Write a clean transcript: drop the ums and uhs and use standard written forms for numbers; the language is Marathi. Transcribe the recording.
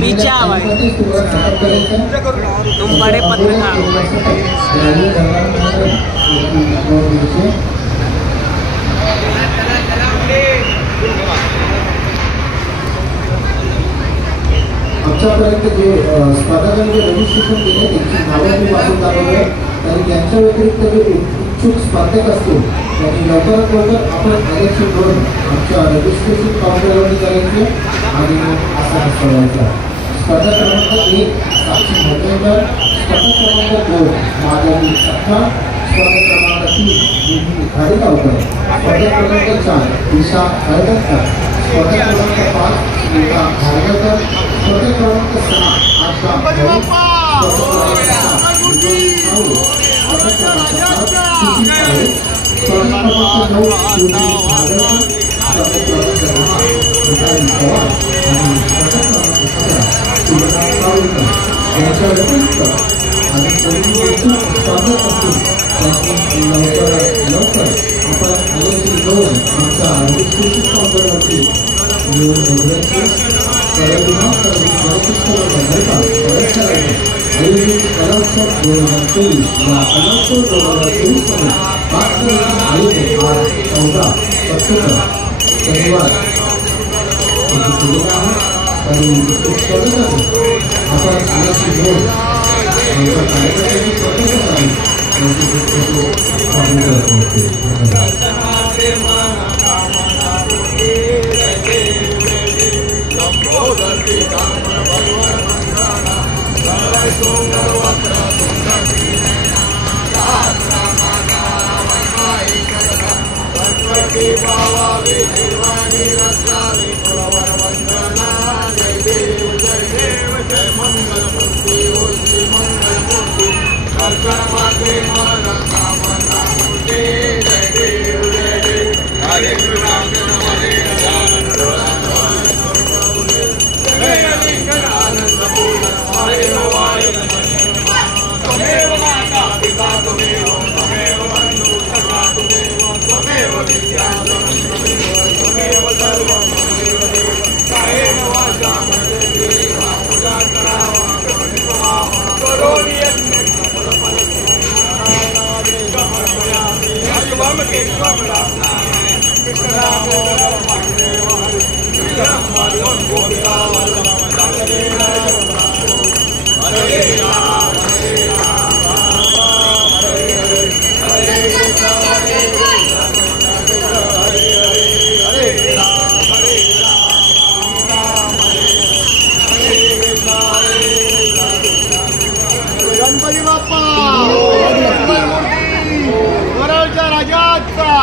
पीछे आओ भाई, तुम बड़े पत्रकार हो। आमच्यापर्यंत जे स्पर्धकांनी रजिस्ट्रेशन केले त्यांची नावं मी वाचून दाखवली आहे. आणि त्यांच्या व्यतिरिक्त जे इच्छुक स्पर्धक असतील त्यांनी लवकरात लवकर आपण आलेची करून आमच्या रजिस्ट्रेशन काउंटरवरती करायची आणि असा सोडायचा. स्पर्धा क्रमांक 1 साक्षी भोटेकर, स्पर्धा क्रमांक 2 माधवी सत्ता, स्पर्धा क्रमांक 3 गाडीगावकर, स्पर्धा क्रमांक 4 दिशा हळदकर, स्पर्धा क्रमांक 5 स्मिता भार्गवकर, स्पर्धा क्रमांक 6 आशा स्पर्धा गणपती बाप्पा वरवच्या राजाचा